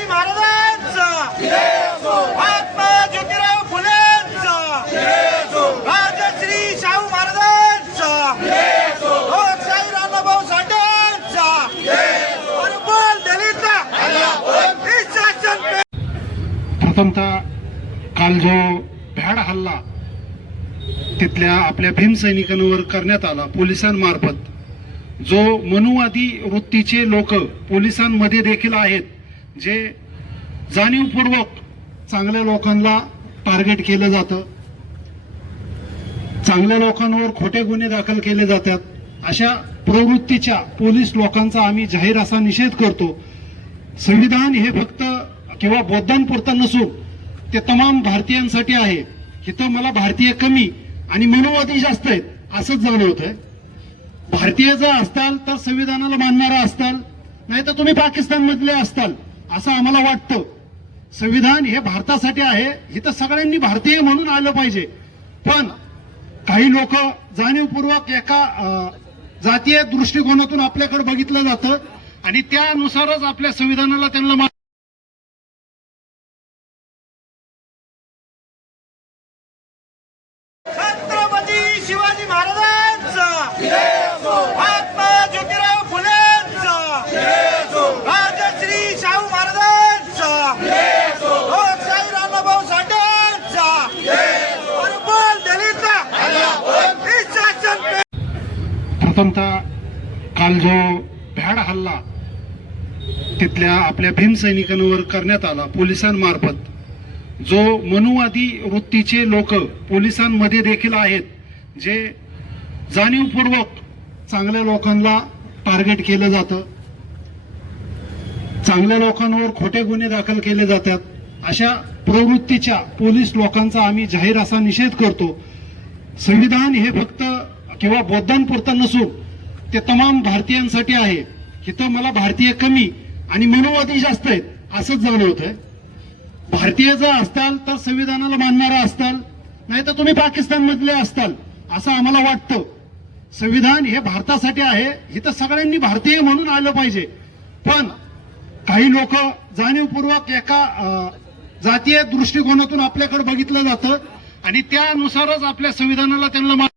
शिवाजी महाराजांचा. महात्मा ज्योतिराव फुलेंचा. राजश्री शाहू महाराजांचा. लोकशाही राणाभाऊ साठेंचा. और दलितचा शासन पे प्रथमतः काल जो भ्याड हल्ला तिथल्या आपल्या भीमसैनिकांवर करण्यात आला पोलिसांमार्फत जो मनुवादी वृत्तीचे लोक पोलिसांमध्ये देखील आहेत जे जाणीवपूर्वक चांगल्या लोकांना टार्गेट केलं जातं चांगल्या लोकांवर खोटे गुन्हे दाखल केले जातात अशा प्रवृत्तीच्या पोलीस लोकांचा आम्ही जाहीर असा निषेध करतो. संविधान हे फक्त किंवा बौद्धांपुरतं नसून ते तमाम भारतीयांसाठी आहे. इथं मला भारतीय कमी आणि मनोवादी जास्त आहेत असंच जाणवत आहे भारतीय जर असताल तर संविधानाला मानणारा असताल नाही तर तुम्ही पाकिस्तानमधले असताल. असं आम्हाला वाटतं. संविधान हे भारतासाठी आहे इथं सगळ्यांनी भारतीय म्हणून आलं पाहिजे. पण काही लोक जाणीवपूर्वक एका अं, जातीय दृष्टिकोनातून आपल्याकडे बघितलं जातं आणि त्यानुसारच आपल्या संविधानाला त्यांना छत्रपती शिवाजी महाराजांचा महात्मा ज्योतिराव फुलेंचा राजश्री शाहू महाराजांचा लोकशाही राणाभाऊ साठेंचा और बोल दलित इस शासन पे प्रथमतः काल जो भ्याड हल्ला तिथल्या आपल्या भीमसैनिकांवर करण्यात आला पोलिसांमार्फत जो मनुवादी वृत्तीचे लोक पोलिसांमध्ये देखील आहेत जे जाणीवपूर्वक चांगल्या लोकांना टार्गेट केलं जातं चांगल्या लोकांवर खोटे गुन्हे दाखल केले जातात अशा प्रवृत्तीच्या पोलीस लोकांचा आम्ही जाहीर असा निषेध करतो. संविधान हे फक्त किंवा बौद्धांपुरतं नसून ते तमाम भारतीयांसाठी आहे. इथं मला भारतीय कमी आणि मनोवादी जास्त आहेत असंच जाणवत आहे भारतीय जर असताल तर संविधानाला मानणारा असताल नाही तर तुम्ही पाकिस्तान मधले असताल असं आम्हाला वाटतं. संविधान हे भारतासाठी आहे इथं सगळ्यांनी भारतीय म्हणून आलं पाहिजे. पण काही लोक जाणीवपूर्वक एका अं, जातीय दृष्टिकोनातून आपल्याकडे बघितलं जातं आणि त्यानुसारच आपल्या संविधानाला त्यांना मान-